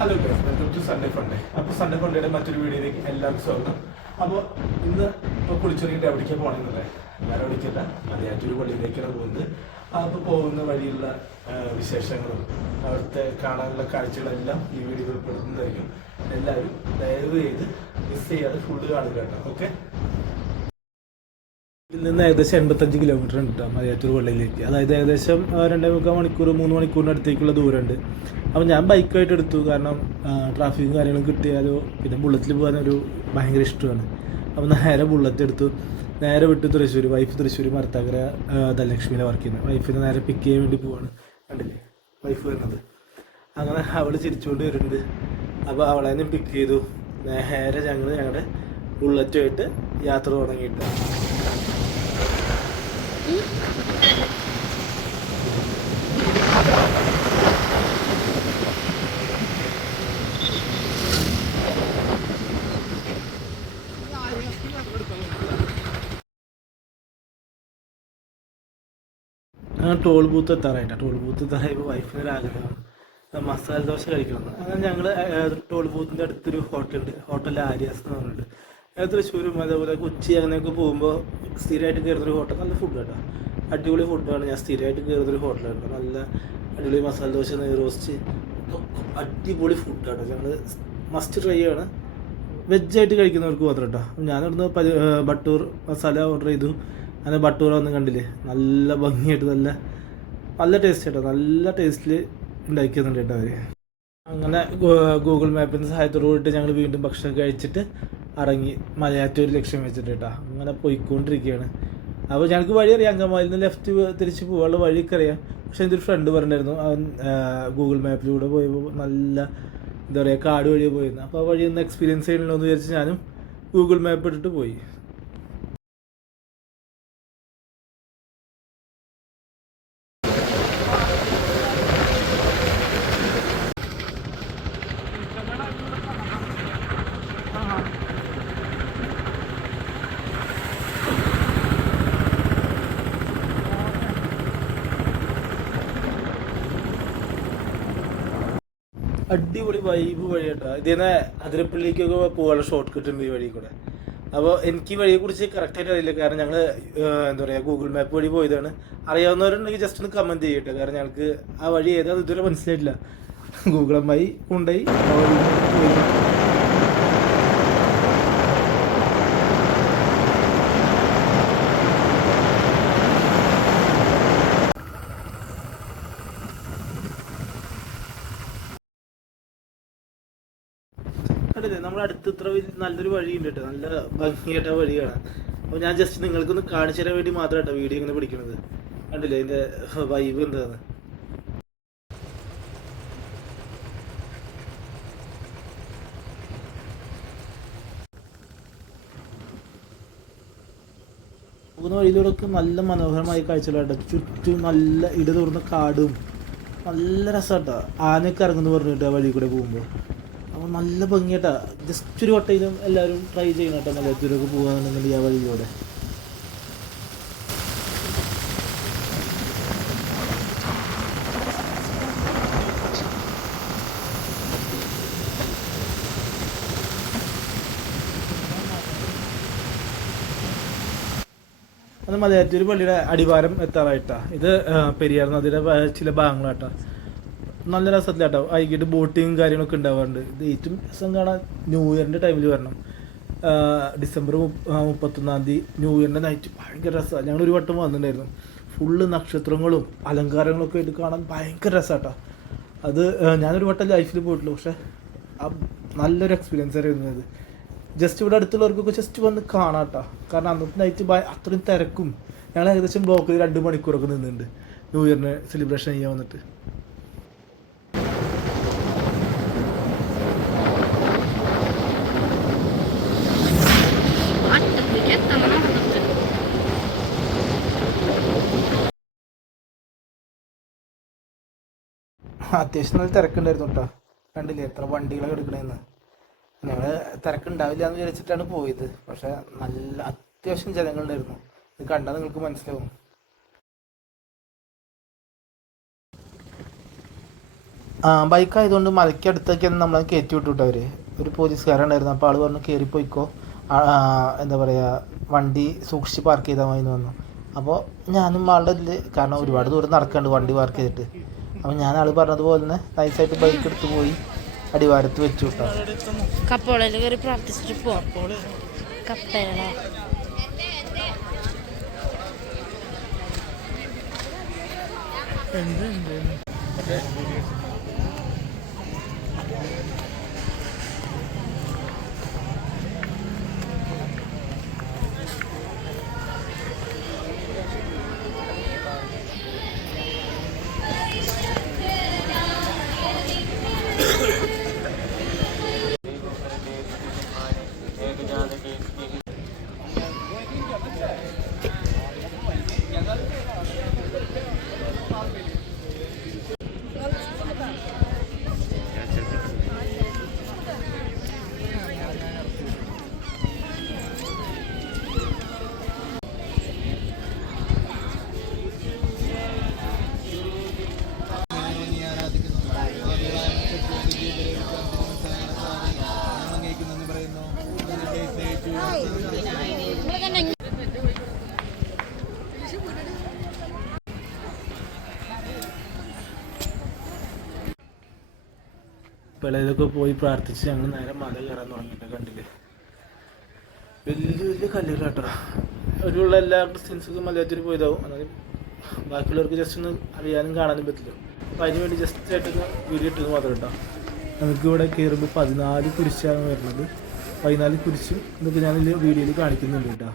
Hello guys, welcome to Sunday Funday. അപ്പോൾ Sunday ഫണ്ടേയുടെ മറ്റൊരു വീഡിയോയിലേക്ക് എല്ലാവർക്കും സ്വാഗതം. അപ്പോൾ ഇന്ന് ഇപ്പോൾ കുളിച്ചൊരുങ്ങിയിട്ട് എവിടേക്കാണ് പോകണമെന്നല്ലേ, വേറെ എവിടേക്കല്ല, മലയാറ്റൂർ പള്ളിയിലേക്കാണ് പോകുന്നത്. അപ്പോൾ പോകുന്ന വഴിയുള്ള വിശേഷങ്ങളും അവിടുത്തെ കാണാനുള്ള കാഴ്ചകളെല്ലാം ഈ വീഡിയോയിൽ ഉൾപ്പെടുത്തുന്നതായിരിക്കും. എല്ലാവരും ദയവ് ചെയ്ത് മിസ് ചെയ്യാതെ ഫുള്ള് കാണുക കേട്ടോ. ഓക്കെ, ഇതിൽ നിന്ന് ഏകദേശം 85 കിലോമീറ്റർ ഉണ്ട് കേട്ടോ മലയാറ്റൂർ പള്ളിയിലേക്ക്. അതായത് ഏകദേശം 2.25 മണിക്കൂർ 3 മണിക്കൂറിന് അടുത്തേക്കുള്ള ദൂരമുണ്ട്. അപ്പോൾ ഞാൻ ബൈക്കായിട്ട് എടുത്തു, കാരണം ട്രാഫിക്കും കാര്യങ്ങളും കിട്ടിയാലോ, പിന്നെ ബുള്ളറ്റിൽ പോകാനൊരു ഭയങ്കര ഇഷ്ടമാണ്. അപ്പോൾ നേരെ ബുള്ളറ്റ് എടുത്തു, നേരെ വിട്ട് തൃശ്ശൂർ. വൈഫ് തൃശ്ശൂർ മരത്താക്കര ധനലക്ഷ്മിയിലെ വർക്ക് ചെയ്യുന്നത്. വൈഫിനെ നേരെ പിക്ക് ചെയ്യാൻ വേണ്ടി പോവാണ്. കണ്ടില്ലേ വൈഫ് വരുന്നത്? അങ്ങനെ അവൾ ചിരിച്ചുകൊണ്ട് വരുന്നുണ്ട്. അപ്പോൾ അവളെ തന്നെ പിക്ക് ചെയ്തു. നേരെ ഞങ്ങളുടെ ബുള്ളറ്റുമായിട്ട് യാത്ര തുടങ്ങിയിട്ട് ടോൾ ബൂത്ത് എത്താറായിട്ടാണ്. ടോൾ ബൂത്ത് എത്താറായപ്പോൾ വൈഫിനൊരു ആഗ്രഹം മസാല ദോശ കഴിക്കണമെന്ന്. അങ്ങനെ ഞങ്ങൾ ടോൾ ബൂത്തിൻ്റെ അടുത്തൊരു ഹോട്ടൽ ആര്യാസ് എന്ന് പറഞ്ഞിട്ട് തൃശ്ശൂരും അതേപോലെ കൊച്ചി അങ്ങനെയൊക്കെ പോകുമ്പോൾ സ്ഥിരമായിട്ട് കയറുന്നൊരു ഹോട്ടൽ. നല്ല ഫുഡ് കേട്ടോ, അടിപൊളി ഫുഡാണ്. ഞാൻ സ്ഥിരമായിട്ട് കയറുന്നൊരു ഹോട്ടലുണ്ട്. നല്ല അടിപൊളി മസാല ദോശ, നെയ് റോസ്റ്റ്, അടിപൊളി ഫുഡ് കേട്ടോ. ഞങ്ങൾ മസ്റ്റ് ട്രൈ ആണ്. വെജായിട്ട് കഴിക്കുന്നവർക്ക് മാത്രം കേട്ടോ. ഞാനവിടുന്ന് ബട്ടൂർ മസാല ഓർഡർ ചെയ്തു. അങ്ങനെ ബട്ടൂർ ഒന്നും കണ്ടില്ലേ, നല്ല ഭംഗിയായിട്ട് നല്ല ടേസ്റ്റ് കേട്ടോ. നല്ല ടേസ്റ്റിൽ ഉണ്ടാക്കിയെന്നുണ്ട് കേട്ടോ അവർ. അങ്ങനെ ഗൂഗിൾ മാപ്പിൻ്റെ സഹായത്തോടു കൂടിയിട്ട് ഞങ്ങൾ വീണ്ടും ഭക്ഷണം കഴിച്ചിട്ട് ഇറങ്ങി മലയാറ്റൂർ ലക്ഷ്യം വെച്ചിട്ട് കേട്ടോ. അങ്ങനെ പോയിക്കൊണ്ടിരിക്കുകയാണ്. അപ്പോൾ ഞങ്ങൾക്ക് വഴി അറിയാം, അങ്കമാലിയിൽ നിന്ന് ലെഫ്റ്റ് തിരിച്ച് പോകാനുള്ള വഴിയൊക്കെ അറിയാം. പക്ഷേ എൻ്റെ ഒരു ഫ്രണ്ട് പറഞ്ഞിരുന്നു, അവൻ ഗൂഗിൾ മാപ്പിലൂടെ പോയപ്പോൾ നല്ല എന്താ പറയുക കാട് വഴിയാണ് പോയിരുന്നു. അപ്പോൾ ആ വഴി ഒന്ന് എക്സ്പീരിയൻസ് ചെയ്യണമല്ലോ എന്ന് വിചാരിച്ച് ഞാനും ഗൂഗിൾ മാപ്പ് ഇട്ടിട്ട് പോയി. അടിപൊളി വൈബ് വഴി കേട്ടോ. ഇതിന് അതിരപ്പള്ളിക്കൊക്കെ പോകാനുള്ള ഷോർട്ട് കട്ട് ഉണ്ട് ഈ വഴി കൂടെ. അപ്പോൾ എനിക്ക് ഈ വഴിയെക്കുറിച്ച് കറക്റ്റായിട്ട് അറിയില്ല, കാരണം ഞങ്ങൾ എന്താ പറയുക ഗൂഗിൾ മാപ്പ് വഴി പോയതാണ്. അറിയാവുന്നവരുണ്ടെങ്കിൽ ജസ്റ്റ് ഒന്ന് കമൻറ്റ് ചെയ്യട്ടെ, കാരണം ഞങ്ങൾക്ക് ആ വഴി ഏതാണെന്ന് ഇതുവരെ മനസ്സിലായിട്ടില്ല. ഗൂഗിൾ അമ്മായി കൊണ്ടുപോയി കണ്ടില്ലേ. നമ്മുടെ അടുത്ത് ഇത്ര നല്ലൊരു വഴിയുണ്ട് കേട്ടോ, നല്ല ഭംഗിയായിട്ട വഴിയാണ്. അപ്പോൾ ഞാൻ ജസ്റ്റ് നിങ്ങൾക്കൊന്ന് കാണിച്ചു തരാൻ വേണ്ടി മാത്രം കേട്ടോ വീഡിയോ ഇങ്ങനെ പിടിക്കുന്നത്. കണ്ടില്ലേ അതിൻ്റെ വൈബ് എന്താന്ന്. പോകുന്ന വഴിയിലൂടെയൊക്കെ നല്ല മനോഹരമായ കാഴ്ചകളായിട്ട്, ചുറ്റും നല്ല ഇടതൂർന്ന കാടും നല്ല രസമാട്ടോ. ആനയൊക്കെ ഇറങ്ങുന്നു പറഞ്ഞിട്ട് ആ വഴി കൂടെ പോകുമ്പോൾ. അപ്പോൾ നല്ല ഭംഗിയായിട്ടാ. ജസ്റ്റ് ഒരു വട്ടയിലും എല്ലാവരും ട്രൈ ചെയ്യണം കേട്ടോ മലയാറ്റൂരൊക്കെ പോകുകയാണെന്നുണ്ടെങ്കിൽ ആ വഴിയിലൂടെ. അത് മലയാറ്റൂർ പള്ളിയുടെ അടിവാരം എത്താറായിട്ടാ. ഇത് പെരിയാർ നദിയുടെ ചില ഭാഗങ്ങളാട്ടാ. നല്ല രസത്തിലാട്ടോ. വൈകിട്ട് ബോട്ടിങ്ങും കാര്യങ്ങളൊക്കെ ഉണ്ടാവാറുണ്ട്. ഇത് ഏറ്റവും രസം കാണാൻ ന്യൂ ഇയറിൻ്റെ ടൈമിൽ വരണം. ഡിസംബർ 31 ന്യൂ ഇയറിൻ്റെ നൈറ്റ് ഭയങ്കര രസമാണ്. ഞങ്ങൾ ഒരു വട്ടം വന്നിട്ടുണ്ടായിരുന്നു. ഫുള്ള് നക്ഷത്രങ്ങളും അലങ്കാരങ്ങളൊക്കെ ആയിട്ട് കാണാൻ ഭയങ്കര രസമാട്ടോ. അത് ഞാനൊരു വട്ടം ലൈഫിൽ പോയിട്ടുള്ളൂ, പക്ഷേ നല്ലൊരു എക്സ്പീരിയൻസ് ആയിരുന്നു ഇത്. ജസ്റ്റ് ഇവിടെ അടുത്തുള്ളവർക്കൊക്കെ ജസ്റ്റ് വന്ന് കാണാം കേട്ടോ, കാരണം അന്നത്തെ നൈറ്റ് അത്രയും തിരക്കും. ഞങ്ങൾ ഏകദേശം ബ്ലോക്കിൽ 2 മണിക്കൂറൊക്കെ നിന്നുണ്ട് ന്യൂ ഇയറിന് സെലിബ്രേഷൻ ചെയ്യാൻ വന്നിട്ട്. അത്യാവശ്യം നല്ല തിരക്കുണ്ടായിരുന്നു കേട്ടോ. കണ്ടില്ലേ എത്ര വണ്ടികളൊക്കെ എടുക്കണേന്ന്. ഞങ്ങൾ തിരക്കുണ്ടാവില്ല എന്ന് വിചാരിച്ചിട്ടാണ് പോയത്, പക്ഷെ നല്ല അത്യാവശ്യം ജനങ്ങളുണ്ടായിരുന്നു. ഇത് കണ്ടാൽ നിങ്ങൾക്ക് മനസ്സിലാവും. ബൈക്ക് ആയതുകൊണ്ട് മലയ്ക്ക് അടുത്തേക്കൊന്നും നമ്മളെ കയറ്റി വിട്ടു അവർ. ഒരു പോലീസുകാരുണ്ടായിരുന്നു. അപ്പോൾ ആൾ പറഞ്ഞു കയറിപ്പോയിക്കോ, എന്താ പറയുക, വണ്ടി സൂക്ഷിച്ച് പാർക്ക് ചെയ്താൽ മതി എന്ന് പറഞ്ഞു. അപ്പോൾ ഞാനും ആളുടെ ഇതിൽ, കാരണം ഒരുപാട് ദൂരം നടക്കാണ്ട് വണ്ടി പാർക്ക് ചെയ്തിട്ട്, അപ്പോൾ ഞാൻ ആൾ പറഞ്ഞതുപോലെ തന്നെ നൈസായിട്ട് ബൈക്ക് എടുത്ത് പോയി അടിവാരത്ത് വെച്ചു വിട്ടോ. കപ്പോളയിൽ കയറി പ്രാർത്ഥിച്ചിട്ട് പോവാം. കപ്പേള പിള്ളേരൊക്കെ പോയി പ്രാർത്ഥിച്ച് ഞങ്ങൾ നേരെ മല കയറാൻ തുടങ്ങിയിട്ട് കണ്ടില്ലേ. വലിയ വലിയ കല്ലുകളാട്ടോ. ഒരുള്ള എല്ലാ ക്രിസ്ത്യൻസും മലയാറ്റൂർ പോയതാവും, എന്നാലും ബാക്കിയുള്ളവർക്ക് ജസ്റ്റ് ഒന്ന് അറിയാനും കാണാനും പറ്റില്ല. അപ്പോൾ അതിന് വേണ്ടി ജസ്റ്റ് ആയിട്ടൊന്ന് വീഡിയോ ഇട്ടത് മാത്രം കേട്ടോ. നമുക്കിവിടെ കയറുമ്പോൾ 14 കുരിശാണ് വരുന്നത്. 14 കുരിശും ഇതൊക്കെ ഞാൻ വീഡിയോയിൽ കാണിക്കുന്നുണ്ട് കേട്ടോ.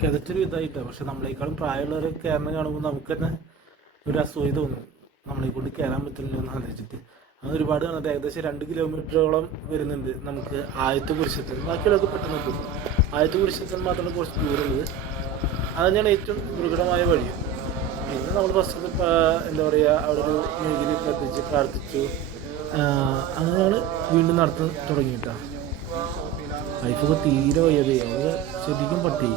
കിതച്ചൊരു ഇതായിട്ടാണ്. പക്ഷെ നമ്മളെക്കാളും പ്രായമുള്ളവരെ കയറുന്ന കാണുമ്പോൾ നമുക്ക് തന്നെ ഒരു അസൂയ തോന്നും, നമ്മളെ കൊണ്ട് കയറാൻ പറ്റില്ലല്ലോ എന്ന് ആലോചിച്ചിട്ട്. അത് ഒരുപാട് കാണുന്നത് ഏകദേശം 2 കിലോമീറ്ററോളം വരുന്നുണ്ട് നമുക്ക് ആദ്യത്തെ കുരിശെത്താൻ. ബാക്കിയുള്ളതൊക്കെ പെട്ടെന്ന് എത്തും. ആദ്യത്തെ കുരിശെത്താൻ മാത്രമാണ് കുറച്ച് ദൂരമുള്ളത്. അത് തന്നെയാണ് ഏറ്റവും ദുർഘടമായ വഴി. പിന്നെ നമ്മൾ ഫസ്റ്റ് എന്താ പറയുക, അവിടെ ഒരു മെഴുകുതിരി കത്തിച്ച് പ്രാർത്ഥിച്ചു. അങ്ങനെയാണ് വീണ്ടും നടത്താൻ തുടങ്ങിയിട്ടാണ്. ലൈഫൊക്കെ തീരെ വയ്യതേ, അവർ ശരിക്കും പട്ടി.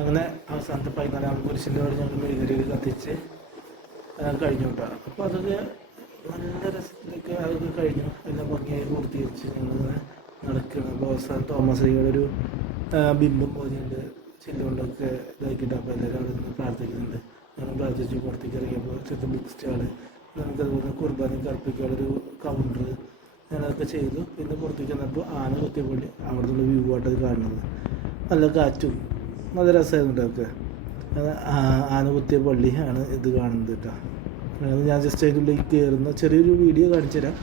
അങ്ങനെ അവസാനത്തെ 14 കുരിശിൻ്റെ അവിടെ ഞങ്ങൾ മെഴുകുതിരി കത്തിച്ച് കഴിഞ്ഞു കേട്ടോ. അപ്പോൾ അതൊക്കെ നല്ല രസത്തിലൊക്കെ അതൊക്കെ കഴിഞ്ഞു, എല്ലാം ഭംഗിയായി പൂർത്തീകരിച്ച് ഞങ്ങളിങ്ങനെ നടക്കുകയാണ്. അപ്പോൾ അവസാനം തോമസ് ലീഗയുടെ ഒരു ബിംബം പോലെയുണ്ട് ചില്ലുകൊണ്ടൊക്കെ ഇതാക്കിയിട്ട്. അപ്പോൾ എല്ലാവരും അവിടെ നിന്ന് പ്രാർത്ഥിക്കുന്നുണ്ട്. ഞങ്ങൾ പ്രാർത്ഥിച്ചു. പുറത്തേക്ക് ഇറങ്ങിയപ്പോൾ ചെറിയ ബുക്ക് സ്റ്റാള്, നമുക്കതുപോലെ കുർബാനയ്ക്ക് അർപ്പിക്കാനുള്ളൊരു കൗണ്ടർ ഞാനതൊക്കെ ചെയ്തു. പിന്നെ പുറത്തേക്ക് വന്നപ്പോൾ ആന കുത്തിയപ്പള്ളി അവിടെ നിന്നുള്ള വ്യൂ ആയിട്ടത് കാണുന്നത്. നല്ല കാറ്റും നല്ല രസമായിരുന്നു അതൊക്കെ. ആന കുത്തിയ പള്ളി ആണ് ഇത് കാണുന്നത് കേട്ടോ. ഞാൻ ജസ്റ്റ് അതിലേക്ക് കയറുന്ന ചെറിയൊരു വീഡിയോ കാണിച്ചു തരാം,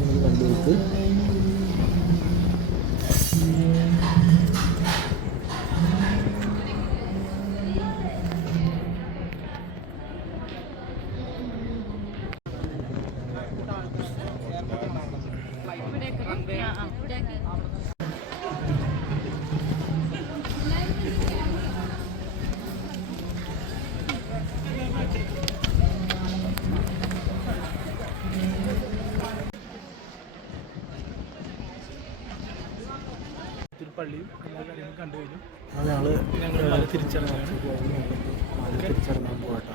നിങ്ങൾ കണ്ടു നോക്ക്. പള്ളിയും എല്ലാ കാര്യങ്ങളും കണ്ടു കഴിഞ്ഞു. ഞങ്ങൾ തിരിച്ചിറങ്ങാൻ പോകട്ടോ.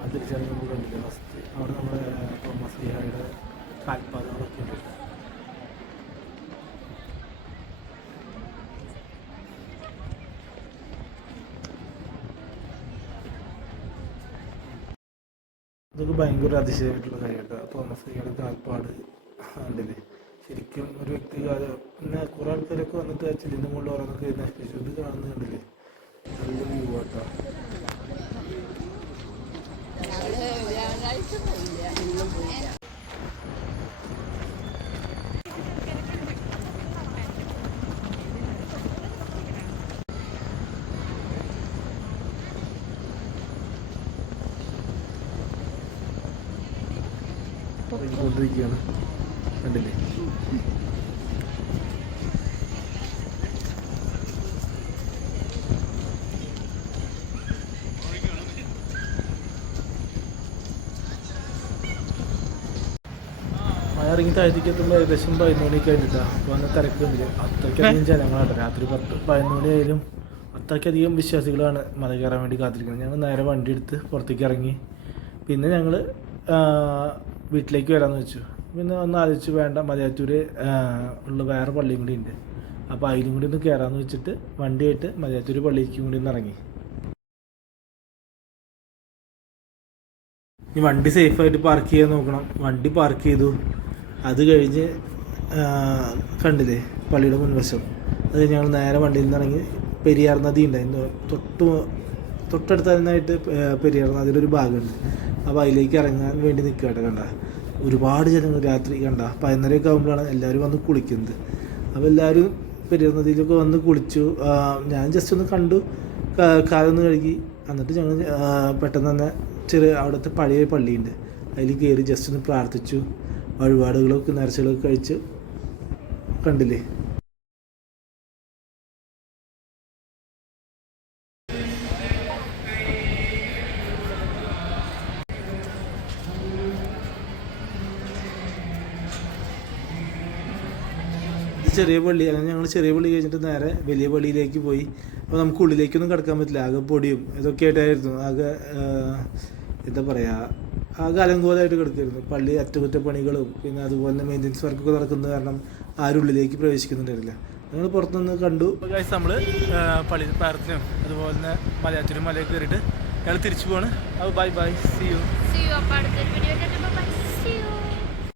അത് തിരിച്ചിറങ്ങുമ്പോൾ കണ്ടില്ല ഫസ്റ്റ് അവിടെ നമ്മുടെ തോമസ് ലീഹായുടെ കാൽപ്പാടുകളൊക്കെ ഉണ്ട്. ഇതൊക്കെ ഭയങ്കര അതിശയമായിട്ടുള്ള കാര്യമായിട്ട്. തോമസ് ലീഹായുടെ കാൽപ്പാട് കണ്ടില്ലേ, ശരിക്കും ഒരു വ്യക്തി പിന്നെ കുറേ ആൾക്കാരൊക്കെ വന്നിട്ട് ചില്ലിൻ്റെ മുകളിൽ ഓരോന്നൊക്കെ നശിപ്പിച്ചു. ഇത് കാണുന്നത് കണ്ടില്ലേ, നല്ല വ്യൂ ആട്ടോ. കൊണ്ടിരിക്കുകയാണ് കണ്ടില്ലേ. മഴ ഇറങ്ങി താഴത്തേക്ക് എത്തുമ്പോൾ ഏകദേശം 11 മണിയൊക്കെ കഴിഞ്ഞിട്ടാണ്. അപ്പോൾ അന്ന് തിരക്കുന്നില്ല, അത്രയ്ക്കധികം ജനങ്ങളാണ്. രാത്രി 10-11 മണിയായാലും അത്രയ്ക്കധികം വിശ്വാസികളാണ് മല കയറാൻ വേണ്ടി കാത്തിരിക്കുന്നത്. ഞങ്ങൾ നേരെ വണ്ടി എടുത്ത് പുറത്തേക്ക് ഇറങ്ങി. പിന്നെ ഞങ്ങൾ വീട്ടിലേക്ക് വരാമെന്ന് വെച്ചു. പിന്നെ ഒന്ന് ആലോചിച്ച് വേണ്ട, മലയാറ്റൂര് ഉള്ള വേറെ പള്ളിയും കൂടി ഉണ്ട്, അപ്പോൾ അതിലും കൂടി ഒന്ന് കയറാമെന്ന് വെച്ചിട്ട് വണ്ടിയായിട്ട് മലയാറ്റൂര് പള്ളിക്കും കൂടി ഒന്ന് ഇറങ്ങി. ഈ വണ്ടി സേഫായിട്ട് പാർക്ക് ചെയ്യാൻ നോക്കണം. വണ്ടി പാർക്ക് ചെയ്തു. അത് കഴിഞ്ഞ് കണ്ടില്ലേ പള്ളിയുടെ മുൻവശം. അത് ഞങ്ങൾ നേരെ വണ്ടിയിൽ നിന്ന് ഇറങ്ങി. പെരിയാർ നദി ഉണ്ടായിരുന്നു തൊട്ടടുത്ത് തന്നെയായിട്ട്. പെരിയാർ നദിയുടെ ഒരു ഭാഗമുണ്ട്. അപ്പോൾ അതിലേക്ക് ഇറങ്ങാൻ വേണ്ടി നിൽക്കട്ടെ. കണ്ട ഒരുപാട് ജനങ്ങൾ രാത്രി കണ്ട 11:30 ആകുമ്പോഴാണ് എല്ലാവരും വന്ന് കുളിക്കുന്നത്. അപ്പോൾ എല്ലാവരും പെരിയാർ നദിയിലൊക്കെ വന്ന് കുളിച്ചു. ഞാൻ ജസ്റ്റ് ഒന്ന് കണ്ടു, കാലൊന്ന് കഴുകി. എന്നിട്ട് ഞങ്ങൾ പെട്ടെന്ന് തന്നെ അവിടുത്തെ പഴയ പള്ളിയുണ്ട്, അതിൽ കയറി ജസ്റ്റ് ഒന്ന് പ്രാർത്ഥിച്ചു. വഴിപാടുകളൊക്കെ നേർച്ചകളൊക്കെ കഴിച്ചു. കണ്ടില്ലേ. ചെറിയ പള്ളി, അങ്ങനെ ഞങ്ങൾ ചെറിയ പള്ളി കഴിഞ്ഞിട്ട് നേരെ വലിയ പള്ളിയിലേക്ക് പോയി. അപ്പോൾ നമുക്ക് ഉള്ളിലേക്കൊന്നും കിടക്കാൻ പറ്റില്ല, ആകെ പൊടിയും ഇതൊക്കെ ആയിട്ടായിരുന്നു. ആകെ എന്താ പറയുക, ആകെ അലങ്കോലമായിട്ട് കിടക്കുമായിരുന്നു. പള്ളി അറ്റകുറ്റപ്പണികളും പിന്നെ അതുപോലെ തന്നെ മെയിൻ്റനൻസ് വർക്കൊക്കെ നടക്കുന്നത് കാരണം ആരും ഉള്ളിലേക്ക് പ്രവേശിക്കുന്നുണ്ടായിരുന്നില്ല. ഞങ്ങൾ പുറത്തുനിന്ന് കണ്ടു. നമ്മൾ പള്ളിയിൽ പ്രാർത്ഥനയും അതുപോലെ തന്നെ മലയാറ്റൂരും മലയിൽ കയറിയിട്ട് ഞങ്ങൾ തിരിച്ചു പോവാണ്. അപ്പോൾ ബൈ ബൈ, സി യു.